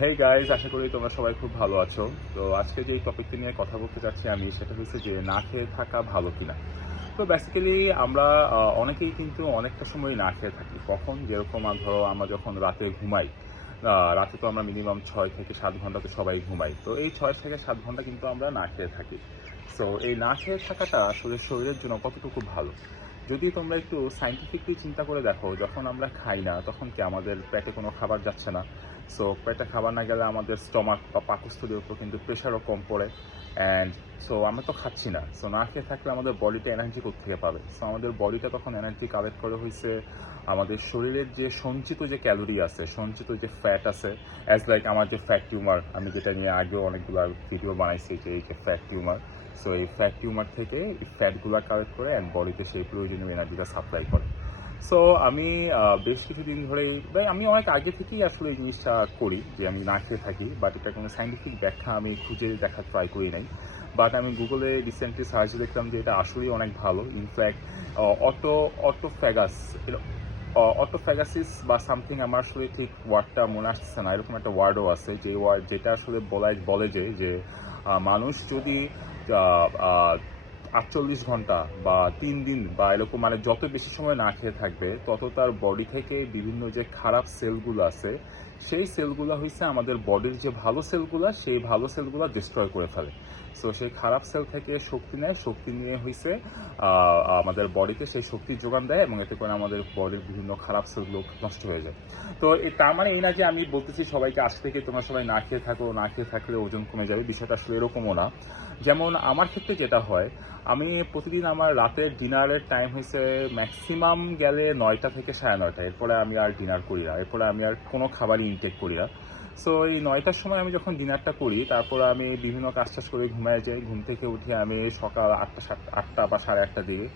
Hey guys, আশা করি তোমরা সবাই খুব ভালো আছো। তো আজকে যেই টপিকটি নিয়ে কথা বলতে চাচ্ছি আমি, সেটা হচ্ছে যে না খেয়ে থাকা ভালো কিনা। তো বেসিক্যালি আমরা অনেকেই কিন্তু অনেকটা সময় না খেয়ে থাকি। কখন যেরকম ধরো আমরা যখন রাতে ঘুমাই, রাতে তো আমরা মিনিমাম 6 থেকে 7 ঘন্টা তো সবাই ঘুমাই। তো এই 6 থেকে 7 ঘন্টা কিন্তু আমরা না খেয়ে থাকি। সো এই না খেয়ে থাকাটা আসলে শরীরের জন্য কতটুকু ভালো, যদি তোমরা একটু সাইন্টিফিকলি চিন্তা করে দেখো, যখন আমরা খাই না তখন কি আমাদের পেটে কোনো খাবার যাচ্ছে না। সো পেটে খাবার না গেলে আমাদের স্টমাক বা পাকস্থলীর উপর কিন্তু প্রেশারও কম পড়ে। অ্যান্ড সো আমরা তো খাচ্ছি না, সো না খেয়ে থাকলে আমাদের বডিটা এনার্জি কোত্থেকে পাবে? সো আমাদের বডিটা তখন এনার্জি কালেক্ট করে হয়েছে আমাদের শরীরের যে সঞ্চিত যে ক্যালোরি আছে, সঞ্চিত যে ফ্যাট আছে। অ্যাজ লাইক আমার যে ফ্যাট টিউমার, আমি যেটা নিয়ে আগেও অনেকগুলো ভিডিও বানাইছি, যে এই যে ফ্যাট টিউমার। সো এই ফ্যাট টিউমার থেকে এই ফ্যাটগুলো কালেক্ট করে অ্যান্ড বডিতে সেই প্রয়োজনীয় এনার্জিটা সাপ্লাই করে। সো আমি বেশ কিছুদিন ধরেই, আমি অনেক আগে থেকেই আসলে এই জিনিসটা করি, যে আমি না খেয়ে থাকি। বাট এটা কোনো সাইন্টিফিক ব্যাখ্যা আমি খুঁজে দেখার ট্রাই করি নাই। বাট আমি গুগলে রিসেন্টলি সার্চ দেখলাম যে এটা আসলেই অনেক ভালো। ইনফ্যাক্ট অটো অটোফ্যাগাস অটোফ্যাগাসিস বা সামথিং, আমার আসলে ঠিক ওয়ার্ডটা মনে আসছে না, এরকম একটা ওয়ার্ডও আছে যে ওয়ার্ড, যেটা আসলে বলে যে মানুষ যদি 48 ঘন্টা বা 3 দিন বা এরকম, মানে যত বেশি সময় না খেয়ে থাকবে, তত তার বডি থেকে বিভিন্ন যে খারাপ সেলগুলো আছে, সেই সেলগুলো হচ্ছে আমাদের বডির যে ভালো সেলগুলো, সেই ভালো সেলগুলো ডিস্ট্রয় করে ফেলে। সো সেই খারাপ সেল থেকে শক্তি নেয়, শক্তি নিয়ে হয়েছে আমাদের বডিকে সেই শক্তির যোগান দেয়, এবং এতে করে আমাদের বডির বিভিন্ন খারাপ সেলগুলো নষ্ট হয়ে যায়। তো তার মানে এই না যে আমি বলতেছি সবাইকে আজ থেকে তোমরা সবাই না খেয়ে থাকো, না খেয়ে থাকলে ওজন কমে যাবে, বিষয়টা আসলে এরকমও না। যেমন আমার ক্ষেত্রে যেটা হয়, আমি প্রতিদিন আমার রাতের ডিনারের টাইম হয়েছে ম্যাক্সিমাম গেলে 9টা থেকে 9:30, এরপরে আমি আর ডিনার করি না, এরপরে আমি আর কোনো খাবারই ইনটেক করি না। সো এই 9টার সময় আমি যখন ডিনারটা করি, তারপরে আমি বিভিন্ন কাজ টাজ করে ঘুমিয়ে যাই। ঘুম থেকে উঠে আমি সকাল 8টা বা 8:30টার দিকে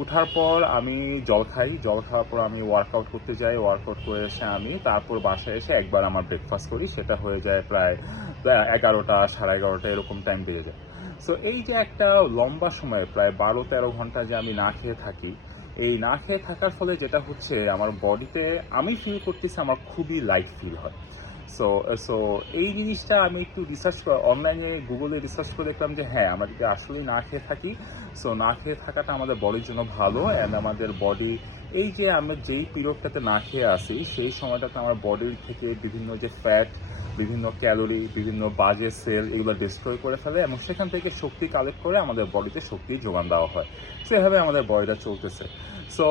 উঠার পর আমি জল খাই। জল খাওয়ার পর আমি ওয়ার্কআউট করতে যাই। ওয়ার্কআউট করে এসে আমি তারপর বাসায় এসে একবার আমার ব্রেকফাস্ট করি, সেটা হয়ে যায় প্রায় 11টা 11:30 এরকম টাইম বেজে যায়। সো এই যে একটা লম্বা সময়, প্রায় 12-13 ঘন্টা যে আমি না খেয়ে থাকি, এই না খেয়ে থাকার ফলে যেটা হচ্ছে, আমার বডিতে আমি ফিল করতেছি আমার খুবই লাইট ফিল হয়। সো সো এই জিনিসটা আমি একটু রিসার্চ করে, অনলাইনে গুগলে রিসার্চ করে দেখলাম যে হ্যাঁ, আমরা যদি আসলেই না খেয়ে থাকি, সো না খেয়ে থাকাটা আমাদের বডির জন্য ভালো। অ্যান্ড আমাদের বডি, এই যে আমরা যেই পিরিয়ডটাতে না খেয়ে আসি, সেই সময়টাতে আমার বডির থেকে বিভিন্ন যে ফ্যাট, বিভিন্ন ক্যালোরি, বিভিন্ন বাজে সেল, এগুলো ডিস্ট্রয় করে ফেলে, এবং সেখান থেকে শক্তি কালেক্ট করে আমাদের বডিতে শক্তির যোগান দেওয়া হয়। সেভাবে আমাদের বডিটা চলতেছে। সো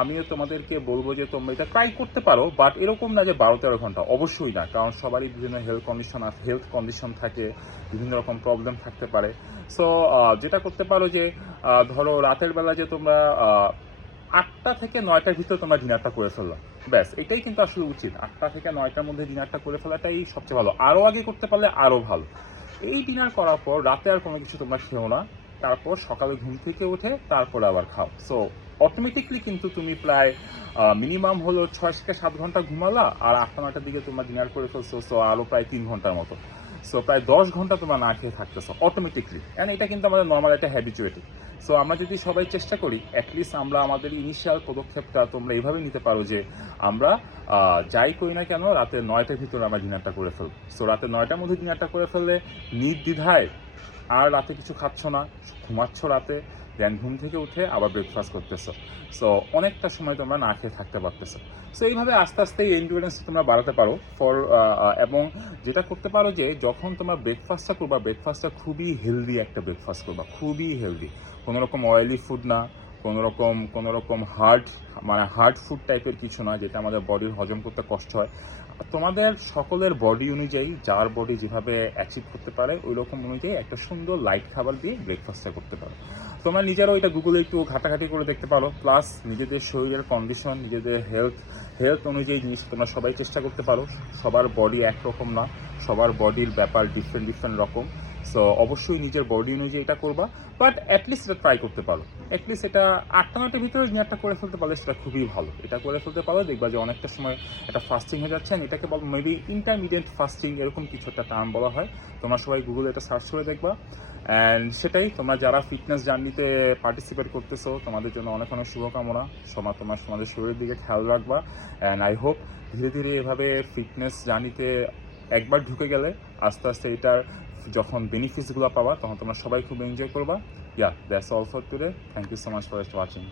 আমিও তোমাদেরকে বলবো যে তোমরা এটা ট্রাই করতে পারো, বাট এরকম না যে 12-13 ঘন্টা, অবশ্যই না, কারণ সবারই বিভিন্ন হেলথ কন্ডিশন থাকে, বিভিন্ন রকম প্রবলেম থাকতে পারে। সো যেটা করতে পারো যে ধরো রাতের বেলা যে তোমরা 8টা থেকে 9টার ভিতরে তোমরা ডিনারটা করে ফেললো, ব্যাস এটাই কিন্তু আসলে উচিত। 8টা থেকে 9টার মধ্যে ডিনারটা করে ফেলাটাই সবচেয়ে ভালো, আরও আগে করতে পারলে আরও ভালো। এই ডিনার করার পর রাতে আর কোনো কিছু তোমরা খেও না, তারপর সকালে ঘুম থেকে উঠে তারপরে আবার খাও। সো অটোমেটিকলি কিন্তু তুমি প্রায় মিনিমাম হলো 6 থেকে 7 ঘন্টা ঘুমালা, আর 8টা 9টার দিকে তোমরা ডিনার করে ফেলছো, সো আরও প্রায় 3 ঘন্টার মতো। সো প্রায় 10 ঘন্টা তোমরা না খেয়ে থাকতেছো অটোমেটিকলি, অ্যান্ড এটা কিন্তু আমাদের নর্মাল একটা হ্যাবিচুয়েটিং। সো আমরা যদি সবাই চেষ্টা করি, অ্যাটলিস্ট আমরা আমাদের ইনিশিয়াল পদক্ষেপটা তোমরা এইভাবে নিতে পারো যে আমরা যাই করি না কেন রাতে 9টার ভিতরে আমরা ডিনারটা করে ফেলবো। সো রাতে 9টার মধ্যে ডিনারটা করে ফেললে নির্দ্বিধায় আর রাতে কিছু খাচ্ছ না, ঘুমাচ্ছ রাতে, দেন ঘুম থেকে উঠে আবার ব্রেকফাস্ট করতেছো। সো অনেকটা সময় তোমরা না খেয়ে থাকতে পারতেছো। সো এইভাবে আস্তে আস্তে এই এন্ডুরেন্স তোমরা বাড়াতে পারো এবং যেটা করতে পারো যে যখন তোমরা ব্রেকফাস্টটা করবা, ব্রেকফাস্টটা খুবই হেলদি একটা ব্রেকফাস্ট করবা, খুবই হেলদি। কোনো রকম অয়েলি ফুড না, কোনো রকম হার্ড ফুড টাইপের কিছু না, যেটা আমাদের বডির হজম করতে কষ্ট হয়। তোমাদের সকলের বডি অনুযায়ী, যার বডি যেভাবে অ্যাচিভ করতে পারে, ওই রকম অনুযায়ী একটা সুন্দর লাইট খাবার দিয়ে ব্রেকফাস্টটা করতে পারো। তোমরা নিজেরাও এটা গুগলে একটু ঘাটাঘাটি করে দেখতে পারো, প্লাস নিজেদের শরীরের কন্ডিশন, নিজেদের হেলথ অনুযায়ী জিনিস তোমরা সবাই চেষ্টা করতে পারো। সবার বডি একরকম না, সবার বডির ব্যাপার ডিফারেন্ট রকম। সো অবশ্যই নিজের বডি অনুযায়ী এটা করবা, বাট অ্যাটলিস্ট এটা ট্রাই করতে পারো। অ্যাটলিস্ট এটা 8টা-9টার ভিতরে দিনারটা করে ফেলতে পারলে সেটা খুবই ভালো। এটা করে ফেলতে পারো, দেখবা যে অনেকটা সময় এটা ফাস্টিং হয়ে যাচ্ছে। এটাকে বল মেবি ইন্টারমিডিয়েট ফাস্টিং, এরকম কিছু একটা টার্ম বলা হয়। তোমরা সবাই গুগলে এটা সার্চ করে দেখবা। অ্যান্ড সেটাই, তোমরা যারা ফিটনেস জার্নিতে পার্টিসিপেট করতেছো তোমাদের জন্য অনেক অনেক শুভকামনা। তোমাদের শরীরের দিকে খেয়াল রাখবা। অ্যান্ড আই হোপ ধীরে ধীরে এভাবে ফিটনেস জার্নিতে একবার ঢুকে গেলে আস্তে আস্তে এটার যখন বেনিফিটসগুলো পাবা তখন তোমরা সবাই খুব এনজয় করবা। That's all for today. Thank you so much for watching.